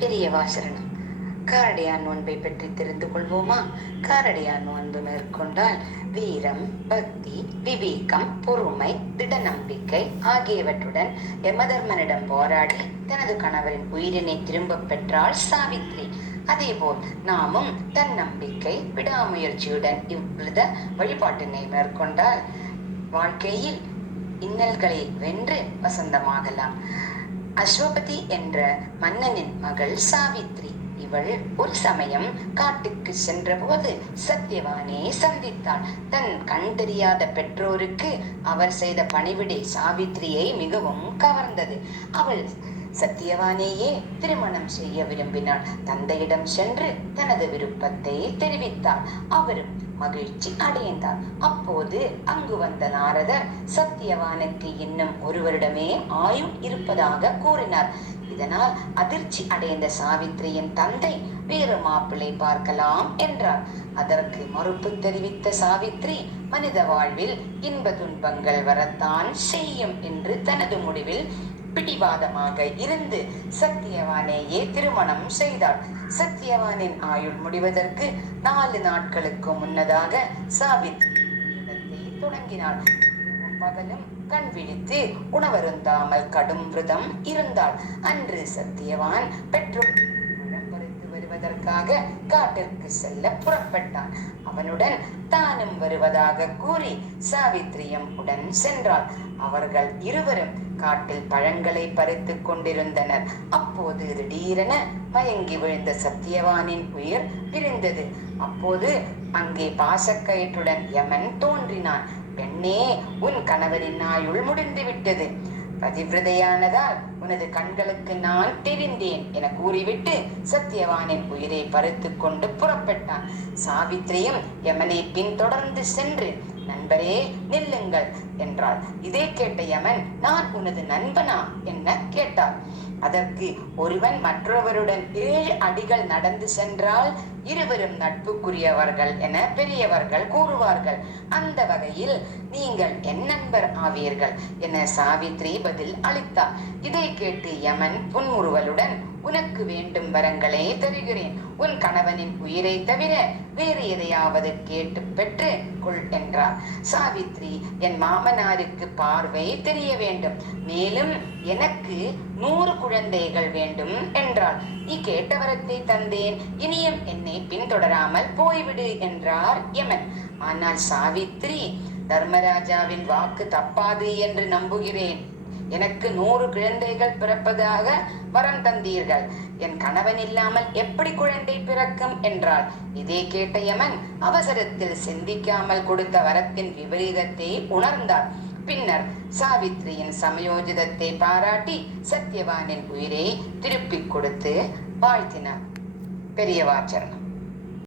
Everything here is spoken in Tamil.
பெரியவா சரணம். காரடையான் நோன்பை பற்றி தெரிந்து கொள்வோமா? காரடையான் நோன்பு மேற்கொண்டால் வீரம், பக்தி, விவேகம், பொறுமை, திட நம்பிக்கை ஆகியவற்றுடன் யமதர்மனிடம் போராடி தனது கணவரின் உயிரினை திரும்ப பெற்றாள் சாவித்ரி. அதேபோல் நாமும் தன்னம்பிக்கை, விடாமுயற்சியுடன் இவ்வித வழிபாட்டினை மேற்கொண்டால் வாழ்க்கையில் இன்னல்களை வென்று வசந்தமாகலாம். அஸ்வபதி என்ற மன்னனின் மகள் சாவித்ரி. இவள் ஒரு சமயம் காட்டுக்கு சென்றபோது சத்தியவானை சந்தித்தாள். தன் கண் தெரியாத பெற்றோருக்கு அவர் செய்த பணிவிடை சாவித்ரியை மிகவும் கவர்ந்தது. அவள் சத்தியவானையே திருமணம் செய்ய விரும்பினாள். தந்தையிடம் சென்று தனது விருப்பத்தை தெரிவித்தாள். அவரும் மகிழ்ச்சி அடைந்தார். அப்போது அங்கு வந்த நாரதர் சத்தியவானுக்கு இன்னும் ஒரு வருடமே ஆயுள் இருப்பதாக கூறினார். இதனால் அதிர்ச்சி அடைந்த சாவித்ரியின் தந்தை வேறு மாப்பிள்ளை பார்க்கலாம் என்றார். அதற்கு மறுப்பு தெரிவித்த சாவித்ரி மனித வாழ்வில் இன்ப துன்பங்கள் வரத்தான் செய்யும் என்று தனது முடிவில் பிடிவாதமாக இருந்து சத்தியவானையே திருமணம் செய்தாள். சத்தியவானின் ஆயுள் முடிவதற்கு 4 நாட்களுக்கு முன்னதாக சாவித்ரி தொடங்கினாள். பகலும் கண் விழித்து உணவருந்தாமல் கடும் விரதம் இருந்தாள். அன்று சத்தியவான் பெற்றோர் பறித்து வருவதற்காக காட்டிற்கு செல்ல புறப்பட்டான். அவனுடன் தானும் வருவதாக கூறி சாவித்ரியும் உடன் சென்றாள். அவர்கள் இருவரும் காட்டில் பழங்களை பறித்து கொண்டிருந்தனர். அப்போது திடீரென மயங்கி விழுந்த சத்தியவானின் உயிர் பிரிந்தது. அப்போது அங்கே பாசக்கயிற்றுடன் யமன் தோன்றினான். பெண்ணே, உன் கணவரின் ஆயுள் முடிந்து விட்டது. பதிவிரதையானதால் உனது கண்களுக்கு நான் தெரிந்தேன் என கூறிவிட்டு சத்தியவானின் உயிரை பறித்து கொண்டு புறப்பட்டான். சாவித்ரியும் யமனை பின்தொடர்ந்து சென்று, நண்பரே நில்லுங்கள் என்றாள். இதை கேட்ட யமன், நான் உனது நண்பனா என்ன கேட்டாள். அதற்கு, ஒருவன் மற்றொருவருடன் 7 அடிகள் நடந்து சென்றால் இருவரும் நட்புக்குரியவர்கள் என பெரியவர்கள் கூறுவார்கள். அந்த வகையில் நீங்கள் என் நண்பர் ஆவீர்கள் என சாவித்ரி பதில் அளித்தார். இதை கேட்டு யமன் புன்முறுவலுடன், உனக்கு வேண்டும் வரங்களை தருகிறேன். உன் கணவனின் உயிரை தவிர வேறு எதையாவது கேட்டு பெற்று கொள் என்றார். சாவித்ரி, என் மாமனாருக்கு பார்வை தெரிய வேண்டும், மேலும் எனக்கு 100 குழந்தைகள் வேண்டும் என்றாள். நீ கேட்ட வரத்தை தந்தேன், இனியும் என்னை பின்தொடராமல் போய்விடு என்றார் யமன். ஆனால் சாவித்ரி, தர்மராஜாவின் வாக்கு தப்பாது என்று நம்புகிறேன். எனக்கு 100 குழந்தைகள் பிறப்பதாக வரம் தந்தீர்கள். என் கணவன் இல்லாமல் எப்படி குழந்தை பிறக்கும் என்றாள். இதை கேட்ட யமன் அவசரத்தில் சிந்திக்காமல் கொடுத்த வரத்தின் விபரீதத்தை உணர்ந்தார். பின்னர் சாவித்ரியின் சமயோஜிதத்தை பாராட்டி சத்தியவானின் உயிரை திருப்பிக் கொடுத்து வாழ்த்தினார். பெரியவா சரணம்.